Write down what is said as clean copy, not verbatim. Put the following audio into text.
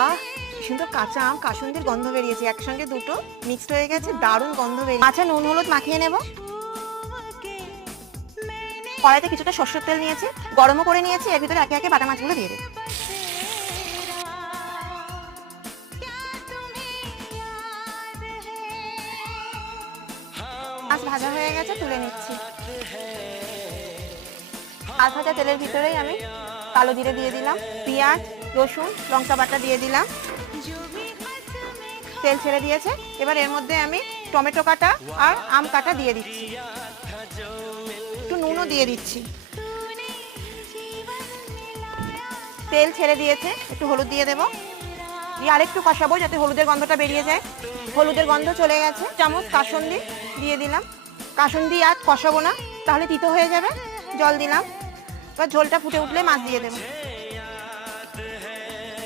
আহ সুন্দর কাঁচা আম কাসুন্দির গন্ধ বেরিয়েছে, একসঙ্গে দুটো মিক্সড হয়ে গেছে, দারুণ গন্ধ বেরিয়ে। আচ্ছা, নুন হলুদ মাখিয়ে নেব। কড়াইতে কিছুটা সরষের তেল নিয়েছি, গরমও করে নিয়েছি। এর ভিতরে একে একে বাটা মাছগুলো দিয়ে দেব। মাছ ভাজা হয়ে গেছে, তুলে নিচ্ছি। মাছ ভাজা তেলের ভিতরেই আমি কালো জিরে দিয়ে দিলাম, পেঁয়াজ রসুন লঙ্কা বাটা দিয়ে দিলাম। তেল ছেড়ে দিয়েছে, এবার এর মধ্যে আমি টমেটো কাটা আর আম কাটা দিয়ে দিচ্ছি, একটু নুনও দিয়ে দিচ্ছি। তেল ছেড়ে দিয়েছে, একটু হলুদ দিয়ে দেবো, দিয়ে আরেকটু কষাবো যাতে হলুদের গন্ধটা বেরিয়ে যায়। হলুদের গন্ধ চলে গেছে। চামচ কাসুন্দি দিয়ে দিলাম। কাসুন্দি আর কষাবো না, তাহলে তিতো হয়ে যাবে। জল দিলাম, এবার ঝোলটা ফুটে উঠলে মাছ দিয়ে দেবো।